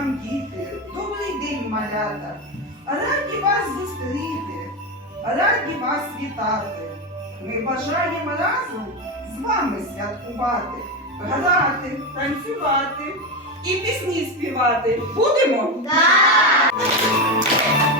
вам, діти, добрий день, малята. Раді вас зустріти, раді вас вітати. Ми бажаємо разом з вами святкувати, грати, танцювати і пісні співати. Будемо? Слабенько,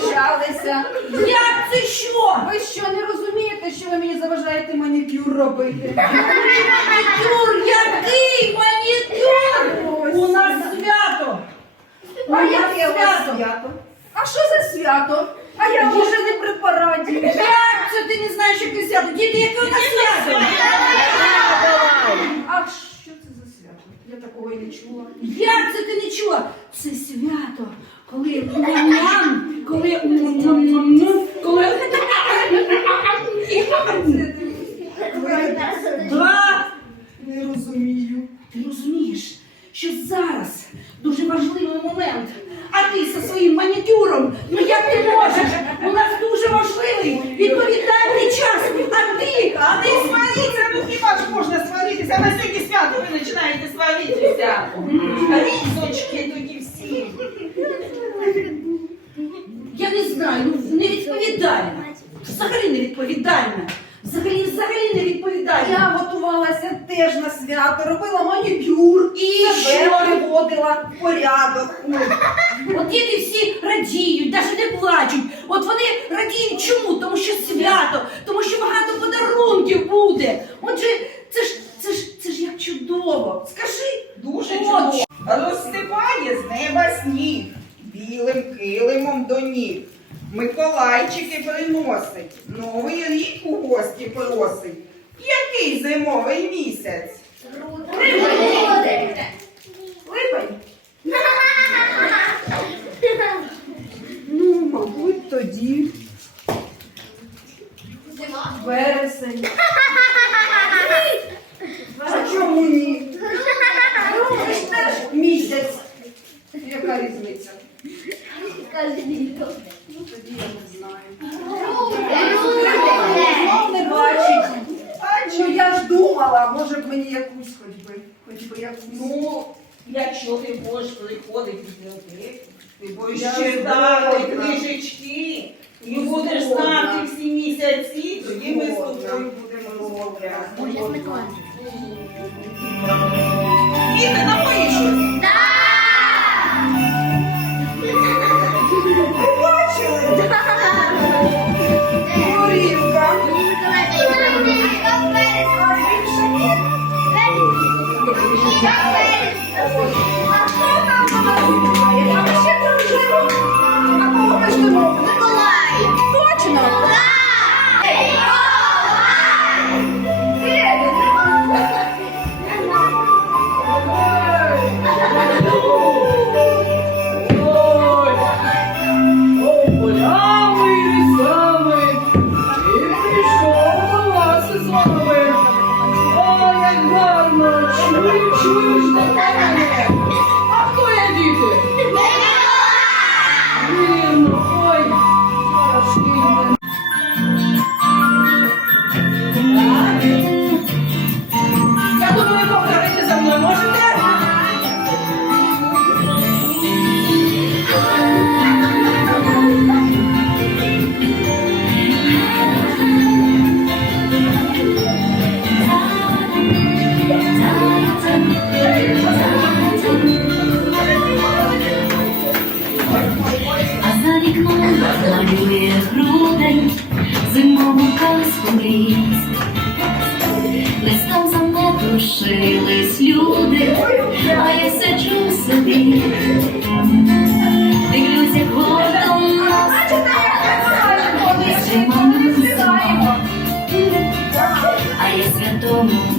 розкричалися? Як це що? Ви що, не розумієте, що ви мені заважаєте манікюр робити? Манікюр, який манікюр? У нас свято. У А нас яке у вас свято? А що за свято? А я може не при параді. Як це ти не знаєш, яке свято? Діти, яке у нас свято? А що це за свято? Я такого і не чула. Як це ти не чула? Це свято, коли ням-ням, коли коли два. Не розумію. Ти розумієш, що зараз дуже важливий момент. А ти зі своїм манікюром, ну як ти можеш? У нас дуже важливий відповідальний час. А ти, а ти Не сваріться, ну хіба ж можна сваритися? На сьогодні свято ви починаєте сваритися. Різочки тоді знаю, ну невідповідальна. Взагалі невідповідальна. Взагалі, взагалі невідповідальна. Я готувалася теж на свято, робила манікюр І себе приводила в порядок. От діти всі радіють, навіть не плачуть. От вони радіють чому? Тому що свято, тому що багато подарунків буде. Отже, це ж це ж це ж як чудово. Скажи, Дуже От. чудово. Розсипає з неба сніг, білим килимом до ніг. Миколайчики приносить, новий рік у гості просить. Який зимовий місяць? Липень? Ну, мабуть, тоді. Вересень. А чому ні? Ну, ви ж теж місяць. Яка різниця? Ну, тоді я не знаю. Знов не бачить. Ну, я ж думала, може б мені якусь хоч би, хоч би якусь. Ну, якщо ти будеш приходити в бібліотеку, ти будеш Я читати згодна. книжечки і будеш Згодна. знати всі місяці, тоді ми з Згодна. тобою будемо розмовляти. Напої за вікном малює грудень, зимову казку ліс. Листом заметушились люди, а я сиджу собі. Дивлюся гордо на зима, зима. А я святому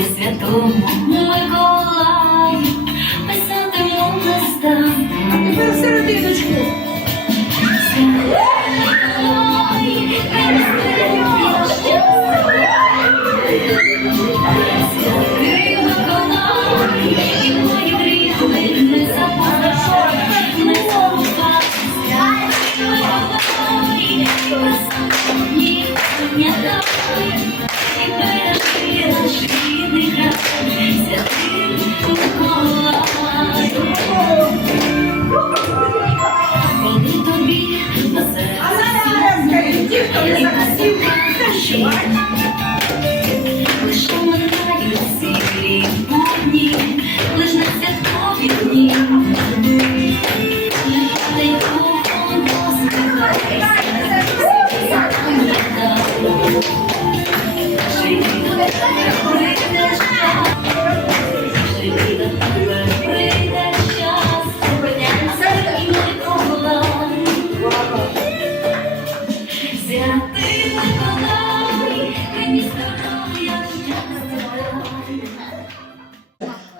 Святому ми Thank you.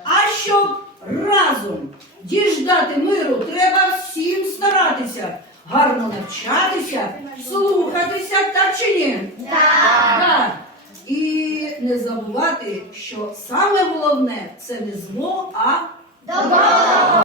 А щоб разом діждати миру, треба всім старатися, гарно навчатися, слухатися, так чи ні? Так. І не забувати, що саме головне це не зло, а Чого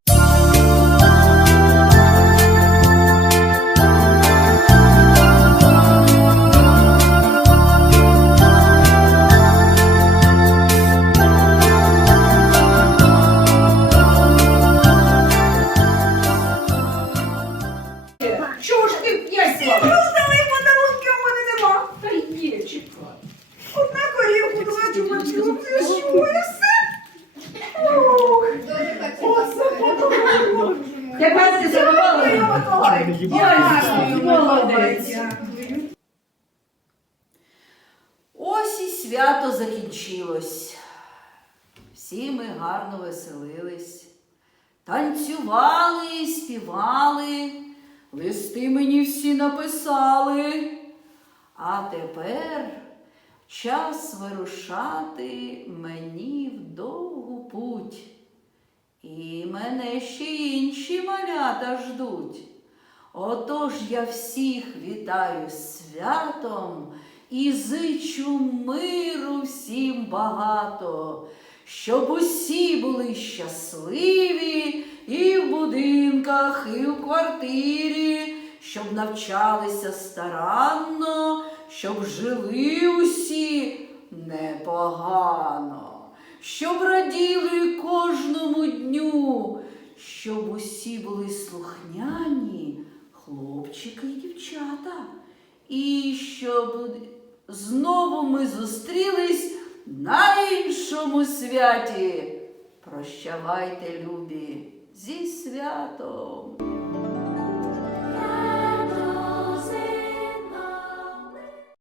Тепер ти задавала? Дякую. Ось і свято закінчилось. Всі ми гарно веселились, танцювали співали, листи мені всі написали. А тепер час вирушати мені в довгу путь. І мене ще інші малята ждуть. Отож я всіх вітаю святом і зичу миру всім багато, щоб усі були щасливі і в будинках, і в квартирі, щоб навчалися старанно, щоб жили усі непогано, щоб раділи кожному дню, щоб усі були слухняні, хлопчики і дівчата, і щоб знову ми зустрілись на іншому святі. Прощавайте, любі, зі святом!